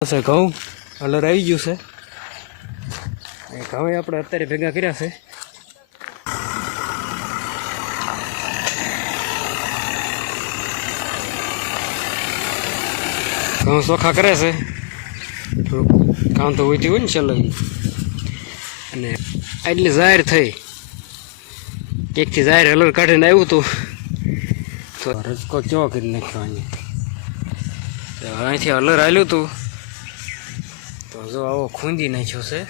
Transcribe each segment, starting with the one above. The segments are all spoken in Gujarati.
ઘઉં કલર આવી ગયું છે. ઘઉં આપણે અત્યારે ભેગા કર્યા છે. ઘઉં ચોખ્ખા કરે છે. થોડુંક કામ તો હોય ને ચાલો. અને એટલી જાહેર થઈ એકથી જાહેર હલર કાઢીને આવ્યું હતું તો રજકો કેવો કરી નાખ્યો અહીંથી હલર હાલ્યું હતું તો જો આવો ખૂંદી નાખ્યો છે.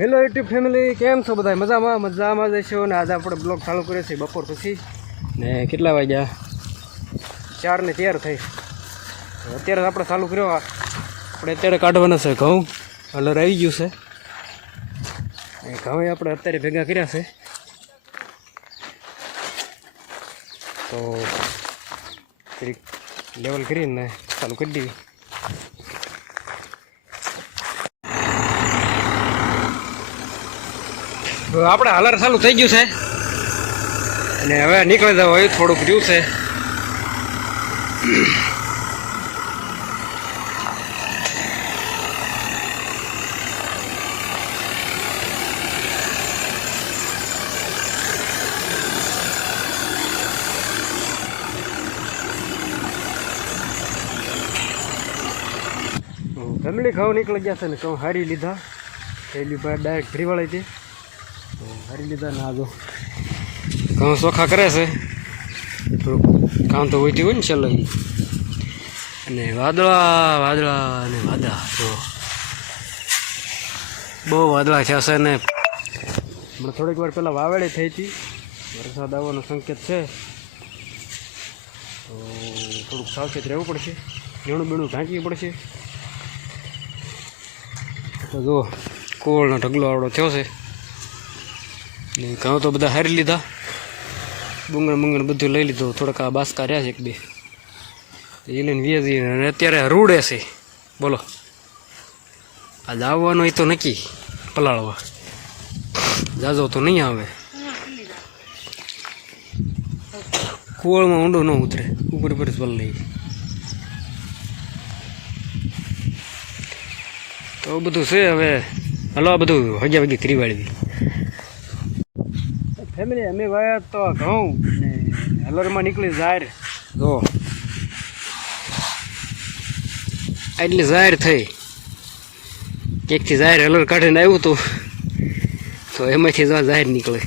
હેલો યુટ્યુબ ફેમિલી, કેમ છો બધા? મજામાં જશો. ને આજે આપણે બ્લોગ ચાલુ કર્યો છે બપોર પછી. ને કેટલા વાગ્યા? 4 ને 13 થઈ. અત્યારે આપણે ચાલુ કર્યો. આપણે અત્યારે કાઢવાના છે ઘઉં. હલર આવી ગયું છે. ઘઉં આપણે અત્યારે ભેગા કર્યા છે. તો થોડીક લેવલ કરીને ચાલુ કરી દેવી. આપણે હલર ચાલુ થઈ ગયું છે અને હવે નીકળી જવું હોય થોડુંક રહ્યું છે. ફેમિલી ઘઉં નીકળી ગયા છે ને ઘઉં હારી લીધા. પહેલી બાર ડાયરેક્ટ ફ્રીવાળી હતી તો હારી લીધા. ને આજો ઘઉં ચોખ્ખા કરે છે. થોડુંક કામ તો હોય ને ચાલો. અને વાદળા અને વાદળા તો બહુ વાદળા થયા છે. ને હમણાં થોડીક વાર પહેલાં વાવેળી થઈ હતી. વરસાદ આવવાનો સંકેત છે તો થોડુંક સાવચેત રહેવું પડશે. ઝીણું બીણું ઢાંકવી પડશે. તો જો કોળનો ઢગલો આવડો થયો છે. ને ઘઉં તો બધા હારી લીધા. બુંગણ બધું લઈ લીધું. થોડાક આ બાસકા રહ્યા છે એક બે એ લઈને વ્યાજી. અને અત્યારે રૂડે છે. બોલો આજ આવવાનો એ તો નક્કી પલાળવા. જાજો તો નહીં આવે. કુવાળમાં ઊંડો ન ઉતરે. ઉપર જ પલ લઈ તો બધું છે. હવે હલો આ બધું હગ્યા વગી કરી વાળી ફેમિલી. અમે વાયા તો ઘઉં ને હલરમાં નીકળી જાહેર. જો એટલી જાહેર થઈ એકથી જાહેર હલર કાઢીને આવ્યું હતું તો એમાંથી જાહેર નીકળે.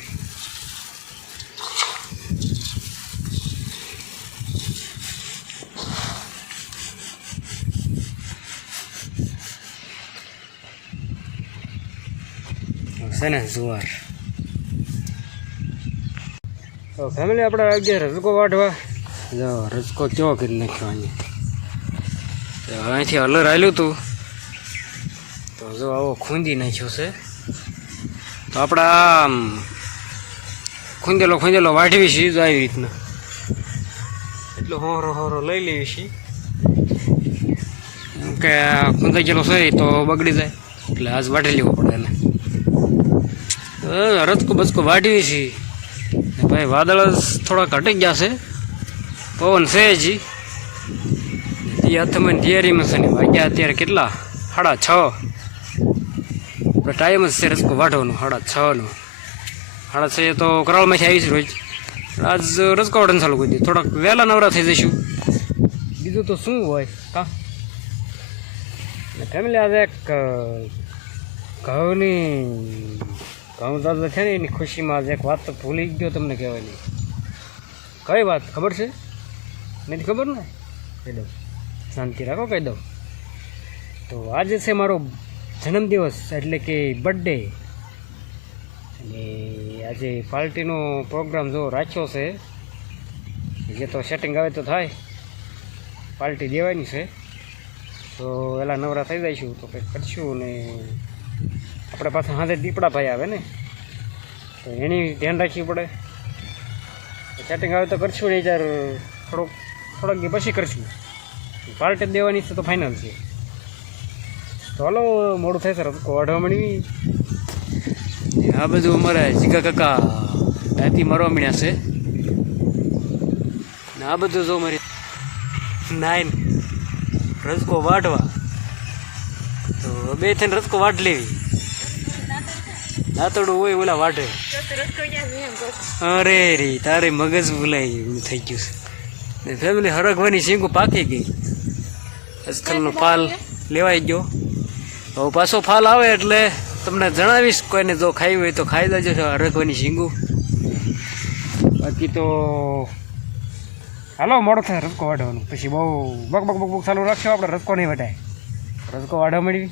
છે ને જુવાર. તો ફેમિલી આપણે આગળ રજકો વાઢવા. જો રજકો કેવો કરી નાખ્યો અહીંથી હલર હાલ્યું હતું તો જો આવો ખૂંદી નાખ્યો છે. તો આપણે આમ ખૂંદેલો વાઢવી છીએ તો આવી રીતના એટલો હોરો લઈ લેવી છીએ કે ખૂંદાઈ ગયેલો છે તો બગડી જાય. એટલે આજ વાઢી લેવો પડે એને. રજકો બચકો વાઢવી છીએ. ભાઈ વાદળ થોડા ઘટી ગયા છે. પવન છે હજી. એ હાથમાં તૈયારીમાં છે. ને વાગ્યા અત્યારે કેટલા? 6:30. ટાઈમ જ છે રજકો વાઢવાનો 6:30નો. 6:30 તો કરાળમાંથી આવીશ રોજ. આજ રજકો વાઢવાનું ચાલુ કરી દઈએ. થોડાક વહેલા નવરા થઈ જઈશું. બીજું તો શું હોય કા ફેમિલી. આજે એક ઘઉં દાદા છે ને એની ખુશીમાં આજે એક વાત તો ભૂલી ગયો તમને કહેવાની. કઈ વાત ખબર છે? નથી ખબર ને? કહી દઉં. શાંતિ રાખો, કહી દઉં. તો આજે છે મારો જન્મદિવસ એટલે કે બર્થડે. અને આજે પાર્ટીનો પ્રોગ્રામ જો રાખ્યો છે. જે તો સેટિંગ આવે તો થાય. પાર્ટી દેવાની છે તો વહેલા નવરા થઈ જઈશું તો કંઈક કરશું. ને આપણે પાછા હાથે દીપડા ભાઈ આવે ને તો એની ધ્યાન રાખવી પડે. સેટિંગ આવે તો કરશું. નહીં ત્યારે થોડાક પછી કરશું. પાર્ટી દેવાની છે તો ફાઇનલ છે. તો હલો મોડું થાય સર વાઢવા મળી આ બધું અમારા જીગા કાકા ત્યાંથી મરવા મળ્યા છે ને આ બધું જો મારી નાઈન રસકો વાટવા તો બે થઈને રસકો વાટ લેવી દાંતડું હોય ઓલા વાટે અરે રે તારે મગજ ભૂલાઈ એવું થઈ ગયું છે ફેમિલી હરગવાની શીંગું પાકી ગઈ આજકાલનો ફાલ લેવાઈ ગયો હવે પાછો ફાલ આવે એટલે તમને જણાવીશ કોઈને જો ખાઈ હોય તો ખાઈ દેજો હરગવાની શીંગું બાકી તો હાલો મોડો થાય રસકો વાઢવાનું પછી બહુ બક બક બક બક ચાલુ રાખશો આપણે રસકો નહીં વટાય રસકો વાઢવા મળી